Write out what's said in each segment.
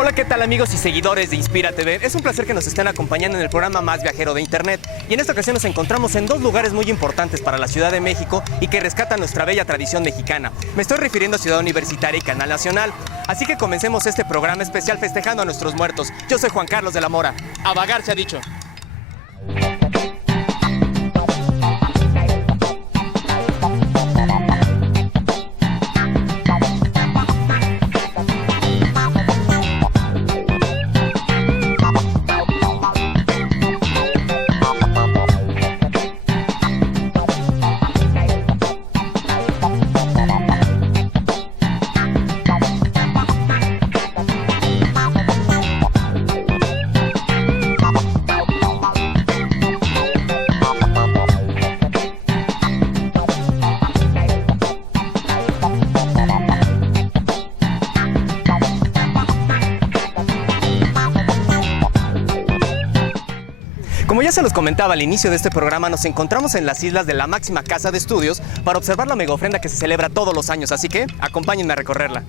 Hola, ¿qué tal amigos y seguidores de Inspira TV? Es un placer que nos estén acompañando en el programa más viajero de internet. Y en esta ocasión nos encontramos en dos lugares muy importantes para la Ciudad de México y que rescatan nuestra bella tradición mexicana. Me estoy refiriendo a Ciudad Universitaria y Canal Nacional. Así que comencemos este programa especial festejando a nuestros muertos. Yo soy Juan Carlos de la Mora. A vagar se ha dicho. Como ya se los comentaba al inicio de este programa, nos encontramos en las islas de la máxima casa de estudios para observar la mega ofrenda que se celebra todos los años, así que acompáñenme a recorrerla.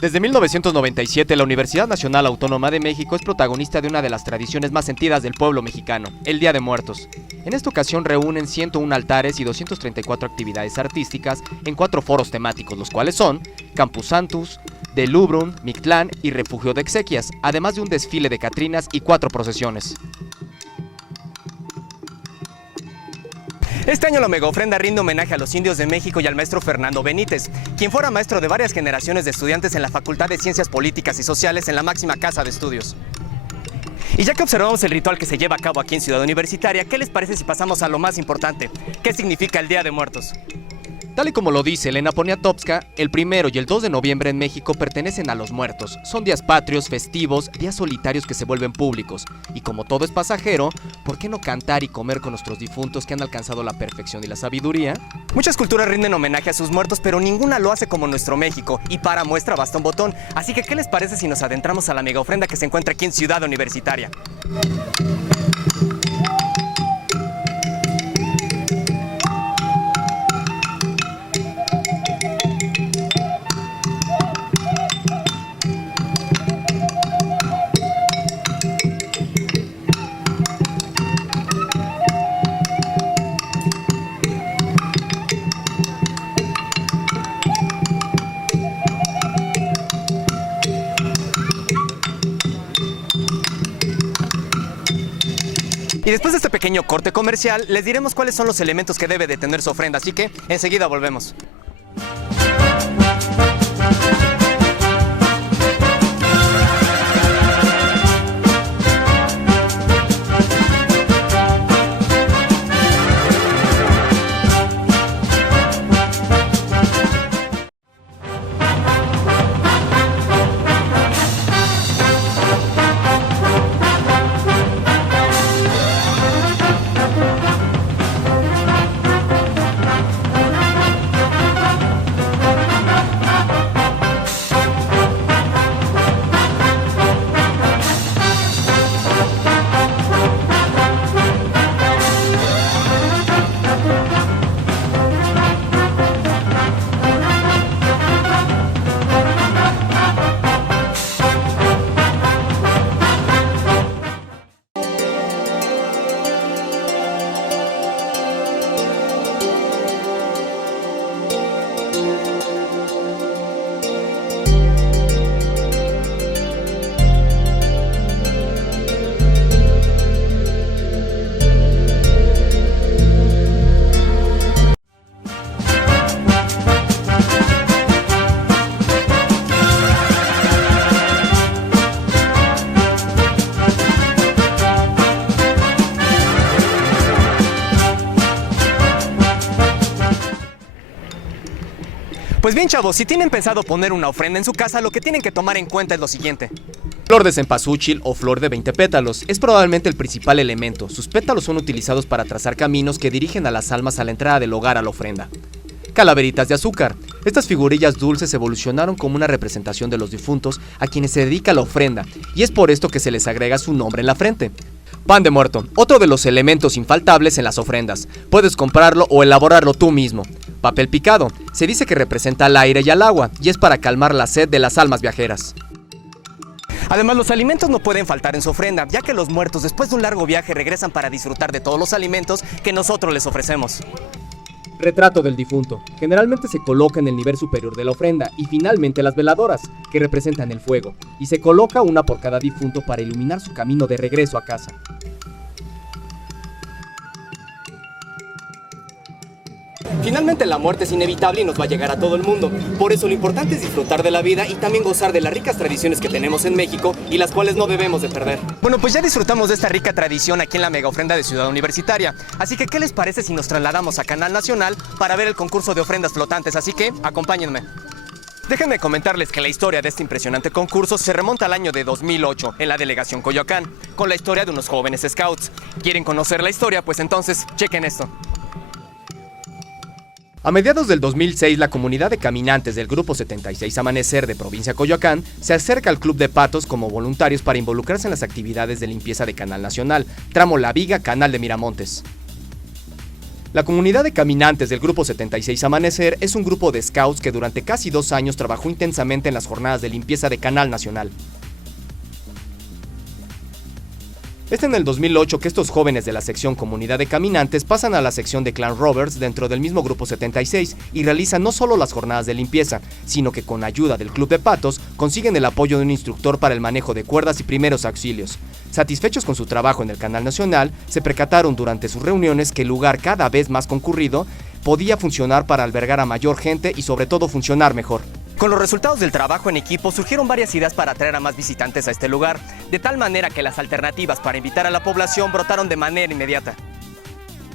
Desde 1997, la Universidad Nacional Autónoma de México es protagonista de una de las tradiciones más sentidas del pueblo mexicano, el Día de Muertos. En esta ocasión reúnen 101 altares y 234 actividades artísticas en 4 foros temáticos, los cuales son Camposantos, Delubrum, Mictlán y Refugio de Exequias, además de un desfile de catrinas y 4 procesiones. Este año la mega ofrenda rinde homenaje a los indios de México y al maestro Fernando Benítez, quien fuera maestro de varias generaciones de estudiantes en la Facultad de Ciencias Políticas y Sociales en la máxima casa de estudios. Y ya que observamos el ritual que se lleva a cabo aquí en Ciudad Universitaria, ¿qué les parece si pasamos a lo más importante? ¿Qué significa el Día de Muertos? Tal y como lo dice Elena Poniatowska, el 1 y el 2 de noviembre en México pertenecen a los muertos. Son días patrios, festivos, días solitarios que se vuelven públicos. Y como todo es pasajero, ¿por qué no cantar y comer con nuestros difuntos que han alcanzado la perfección y la sabiduría? Muchas culturas rinden homenaje a sus muertos, pero ninguna lo hace como nuestro México. Y para muestra basta un botón. Así que, ¿qué les parece si nos adentramos a la mega ofrenda que se encuentra aquí en Ciudad Universitaria? Y después de este pequeño corte comercial, les diremos cuáles son los elementos que debe de tener su ofrenda, así que enseguida volvemos. Pues bien, chavos, si tienen pensado poner una ofrenda en su casa, lo que tienen que tomar en cuenta es lo siguiente. Flor de cempasúchil o flor de 20 pétalos es probablemente el principal elemento. Sus pétalos son utilizados para trazar caminos que dirigen a las almas a la entrada del hogar a la ofrenda. Calaveritas de azúcar. Estas figurillas dulces evolucionaron como una representación de los difuntos a quienes se dedica la ofrenda, y es por esto que se les agrega su nombre en la frente. Pan de muerto, otro de los elementos infaltables en las ofrendas. Puedes comprarlo o elaborarlo tú mismo. Papel picado, se dice que representa al aire y al agua, y es para calmar la sed de las almas viajeras. Además, los alimentos no pueden faltar en su ofrenda, ya que los muertos después de un largo viaje regresan para disfrutar de todos los alimentos que nosotros les ofrecemos. Retrato del difunto. Generalmente se coloca en el nivel superior de la ofrenda y finalmente las veladoras, que representan el fuego, y se coloca una por cada difunto para iluminar su camino de regreso a casa. Finalmente la muerte es inevitable y nos va a llegar a todo el mundo. Por eso lo importante es disfrutar de la vida y también gozar de las ricas tradiciones que tenemos en México y las cuales no debemos de perder. Bueno, pues ya disfrutamos de esta rica tradición aquí en la mega ofrenda de Ciudad Universitaria. Así que, ¿qué les parece si nos trasladamos a Canal Nacional para ver el concurso de ofrendas flotantes? Así que, acompáñenme. Déjenme comentarles que la historia de este impresionante concurso se remonta al año de 2008 en la delegación Coyoacán, con la historia de unos jóvenes scouts. ¿Quieren conocer la historia? Pues entonces, chequen esto. A mediados del 2006, la comunidad de caminantes del Grupo 76 Amanecer de provincia Coyoacán se acerca al Club de Patos como voluntarios para involucrarse en las actividades de limpieza de Canal Nacional, tramo La Viga, Canal de Miramontes. La comunidad de caminantes del Grupo 76 Amanecer es un grupo de scouts que durante casi 2 años trabajó intensamente en las jornadas de limpieza de Canal Nacional. Es en el 2008 que estos jóvenes de la sección Comunidad de Caminantes pasan a la sección de Clan Roberts dentro del mismo Grupo 76 y realizan no solo las jornadas de limpieza, sino que con ayuda del Club de Patos consiguen el apoyo de un instructor para el manejo de cuerdas y primeros auxilios. Satisfechos con su trabajo en el Canal Nacional, se percataron durante sus reuniones que el lugar cada vez más concurrido podía funcionar para albergar a mayor gente y sobre todo funcionar mejor. Con los resultados del trabajo en equipo surgieron varias ideas para atraer a más visitantes a este lugar, de tal manera que las alternativas para invitar a la población brotaron de manera inmediata.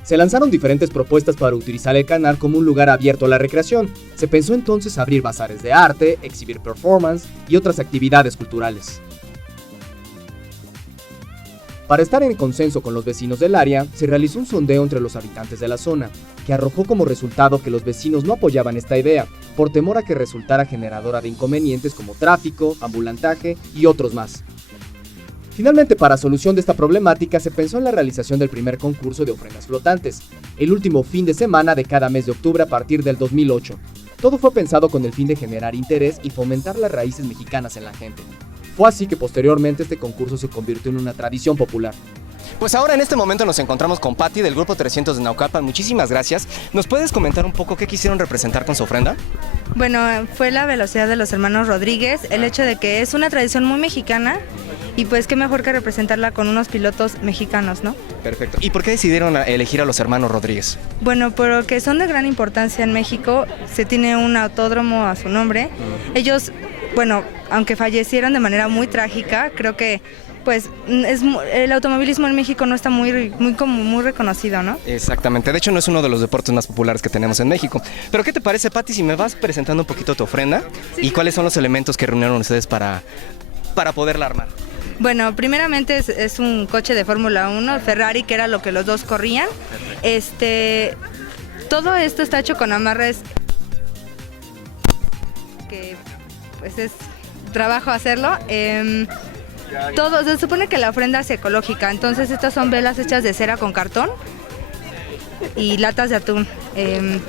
Se lanzaron diferentes propuestas para utilizar el canal como un lugar abierto a la recreación. Se pensó entonces abrir bazares de arte, exhibir performance y otras actividades culturales. Para estar en consenso con los vecinos del área, se realizó un sondeo entre los habitantes de la zona, que arrojó como resultado que los vecinos no apoyaban esta idea, por temor a que resultara generadora de inconvenientes como tráfico, ambulantaje y otros más. Finalmente, para solución de esta problemática, se pensó en la realización del primer concurso de ofrendas flotantes, el último fin de semana de cada mes de octubre a partir del 2008. Todo fue pensado con el fin de generar interés y fomentar las raíces mexicanas en la gente. Fue así que posteriormente este concurso se convirtió en una tradición popular. Pues ahora en este momento nos encontramos con Patti del Grupo 300 de Naucalpan. Muchísimas gracias. ¿Nos puedes comentar un poco qué quisieron representar con su ofrenda? Bueno, fue la velocidad de los hermanos Rodríguez, el hecho de que es una tradición muy mexicana y pues qué mejor que representarla con unos pilotos mexicanos, ¿no? Perfecto. ¿Y por qué decidieron elegir a los hermanos Rodríguez? Bueno, porque son de gran importancia en México, se tiene un autódromo a su nombre. Ellos, bueno, aunque fallecieron de manera muy trágica, creo que pues el automovilismo en México no está muy reconocido, ¿no? Exactamente, de hecho no es uno de los deportes más populares que tenemos en México. Pero ¿qué te parece, Patti, si me vas presentando un poquito tu ofrenda? Sí. ¿Y cuáles son los elementos que reunieron ustedes para poderla armar? Bueno, primeramente es un coche de Fórmula 1, Ferrari, que era lo que los dos corrían. Todo esto está hecho con amarres que pues es trabajo hacerlo. Todo, se supone que la ofrenda es ecológica, entonces estas son velas hechas de cera con cartón y latas de atún. Y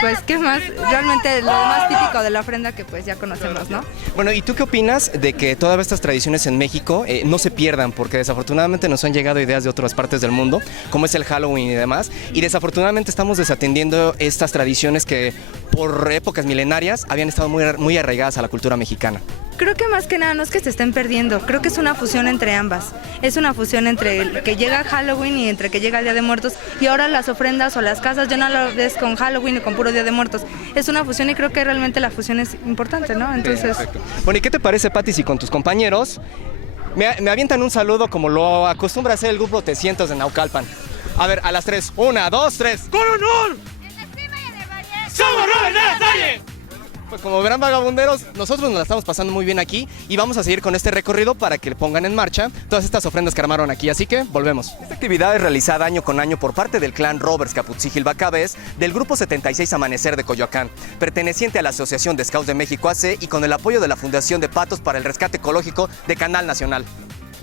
pues, ¿qué más? Realmente lo más típico de la ofrenda que pues ya conocemos, ¿no? Bueno, ¿y tú qué opinas de que todas estas tradiciones en México no se pierdan? Porque desafortunadamente nos han llegado ideas de otras partes del mundo, como es el Halloween y demás, y desafortunadamente estamos desatendiendo estas tradiciones que por épocas milenarias habían estado muy arraigadas a la cultura mexicana. Creo que más que nada no es que se estén perdiendo, creo que es una fusión entre ambas. Es una fusión entre el que llega Halloween y entre que llega el Día de Muertos, y ahora las ofrendas o las casas ya no lo ves con Halloween y con puro Día de Muertos. Es una fusión y creo que realmente la fusión es importante, ¿no? Entonces... Perfecto. Bueno, ¿y qué te parece, Patti, si con tus compañeros me avientan un saludo como lo acostumbra hacer el Grupo 300 de Naucalpan? A ver, a las 3. 1, 2, 3. ¡Con honor! En la cima y en el valle. ¡Somos Robert de la Salle! Pues como verán, vagabunderos, nosotros nos la estamos pasando muy bien aquí y vamos a seguir con este recorrido para que pongan en marcha todas estas ofrendas que armaron aquí, así que volvemos. Esta actividad es realizada año con año por parte del clan Roberts Caputzígil Bacabés del Grupo 76 Amanecer de Coyoacán, perteneciente a la Asociación de Scouts de México AC y con el apoyo de la Fundación de Patos para el Rescate Ecológico de Canal Nacional.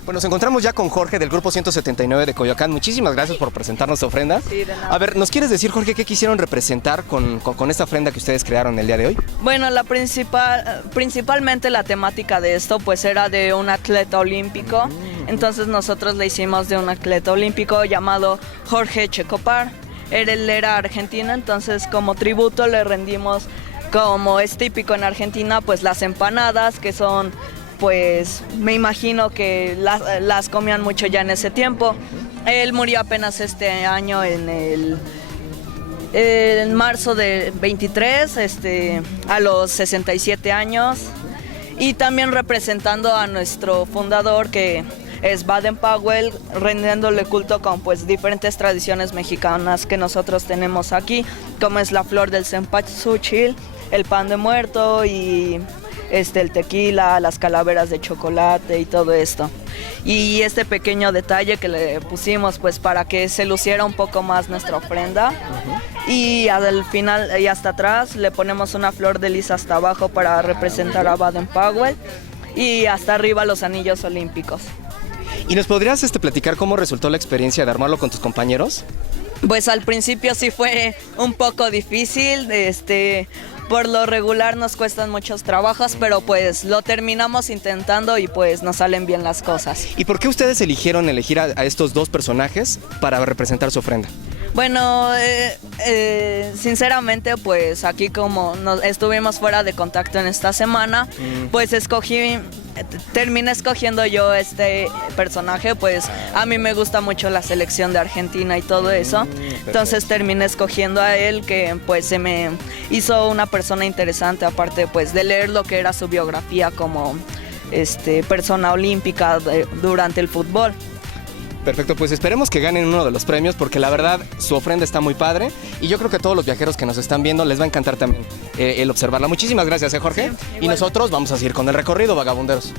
Pues nos encontramos ya con Jorge del Grupo 179 de Coyoacán. Muchísimas gracias por presentarnos su ofrenda. Sí, de nada. A ver, ¿nos quieres decir, Jorge, qué quisieron representar con esta ofrenda que ustedes crearon el día de hoy? Bueno, principalmente la temática de esto pues era de un atleta olímpico. Entonces nosotros le hicimos de un atleta olímpico llamado Jorge Checopar. Él era argentino, entonces como tributo le rendimos, como es típico en Argentina, pues las empanadas, que son, pues me imagino que las comían mucho ya en ese tiempo. Él murió apenas este año en marzo de 23, a los 67 años. Y también representando a nuestro fundador, que es Baden-Powell, rindiéndole culto con pues diferentes tradiciones mexicanas que nosotros tenemos aquí, como es la flor del cempasúchil, el pan de muerto y el tequila, las calaveras de chocolate y todo esto. Y este pequeño detalle que le pusimos pues para que se luciera un poco más nuestra ofrenda. Y al final y hasta atrás le ponemos una flor de lis hasta abajo para representar a Baden-Powell y hasta arriba los anillos olímpicos. ¿Y nos podrías platicar cómo resultó la experiencia de armarlo con tus compañeros? Pues al principio sí fue un poco difícil, por lo regular nos cuestan muchos trabajos, pero pues lo terminamos intentando y pues nos salen bien las cosas. ¿Y por qué ustedes eligieron elegir a estos dos personajes para representar su ofrenda? Bueno, sinceramente pues aquí como estuvimos fuera de contacto en esta semana, pues terminé escogiendo yo este personaje, pues a mí me gusta mucho la selección de Argentina y todo eso, entonces terminé escogiendo a él, que pues se me hizo una persona interesante, aparte pues de leer lo que era su biografía como persona olímpica durante el fútbol. Perfecto, pues esperemos que ganen uno de los premios, porque la verdad su ofrenda está muy padre y yo creo que a todos los viajeros que nos están viendo les va a encantar también el observarla. Muchísimas gracias, Jorge. Sí, y nosotros vamos a seguir con el recorrido, vagabunderos.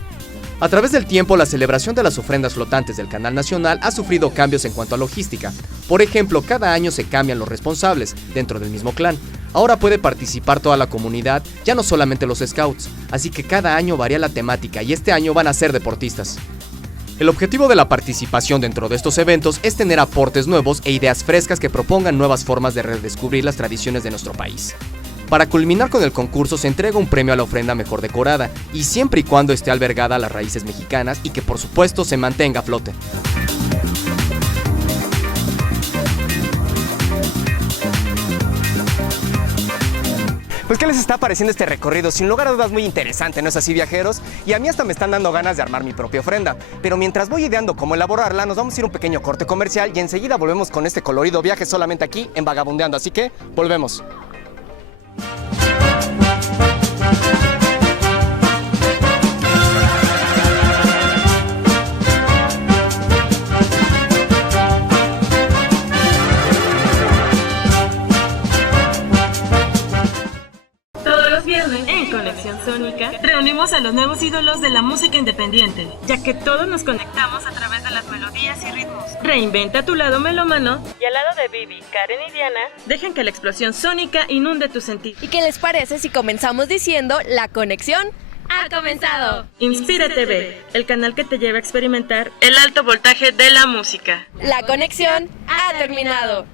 A través del tiempo, la celebración de las ofrendas flotantes del Canal Nacional ha sufrido cambios en cuanto a logística. Por ejemplo, cada año se cambian los responsables dentro del mismo clan. Ahora puede participar toda la comunidad, ya no solamente los scouts, así que cada año varía la temática y este año van a ser deportistas. El objetivo de la participación dentro de estos eventos es tener aportes nuevos e ideas frescas que propongan nuevas formas de redescubrir las tradiciones de nuestro país. Para culminar con el concurso se entrega un premio a la ofrenda mejor decorada, y siempre y cuando esté albergada a las raíces mexicanas y que por supuesto se mantenga a flote. Pues, ¿qué les está pareciendo este recorrido? Sin lugar a dudas muy interesante, ¿no es así, viajeros? Y a mí hasta me están dando ganas de armar mi propia ofrenda. Pero mientras voy ideando cómo elaborarla, nos vamos a ir a un pequeño corte comercial y enseguida volvemos con este colorido viaje solamente aquí en Vagabundeando. Así que, volvemos. En Conexión Sónica reunimos a los nuevos ídolos de la música independiente, ya que todos nos conectamos a través de las melodías y ritmos. Reinventa tu lado melómano y al lado de Vivi, Karen y Diana dejen que la explosión sónica inunde tu sentido. ¿Y qué les parece si comenzamos diciendo la conexión ha comenzado? Inspira TV, el canal que te lleva a experimentar el alto voltaje de la música. La conexión ha terminado.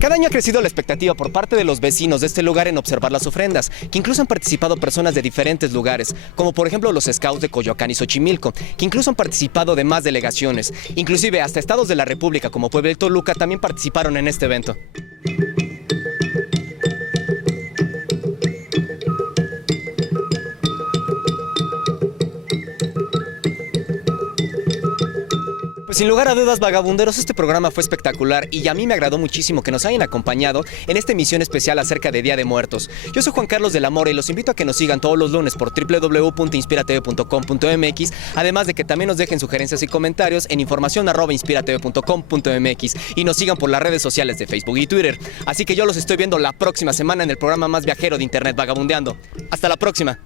Cada año ha crecido la expectativa por parte de los vecinos de este lugar en observar las ofrendas, que incluso han participado personas de diferentes lugares, como por ejemplo los scouts de Coyoacán y Xochimilco, que incluso han participado de más delegaciones, inclusive hasta estados de la República como Puebla y Toluca también participaron en este evento. Sin lugar a dudas, vagabunderos, este programa fue espectacular y a mí me agradó muchísimo que nos hayan acompañado en esta emisión especial acerca de Día de Muertos. Yo soy Juan Carlos de la Mora y los invito a que nos sigan todos los lunes por www.inspiratv.com.mx, además de que también nos dejen sugerencias y comentarios en informacion@inspiratv.com.mx y nos sigan por las redes sociales de Facebook y Twitter. Así que yo los estoy viendo la próxima semana en el programa más viajero de Internet, Vagabundeando. Hasta la próxima.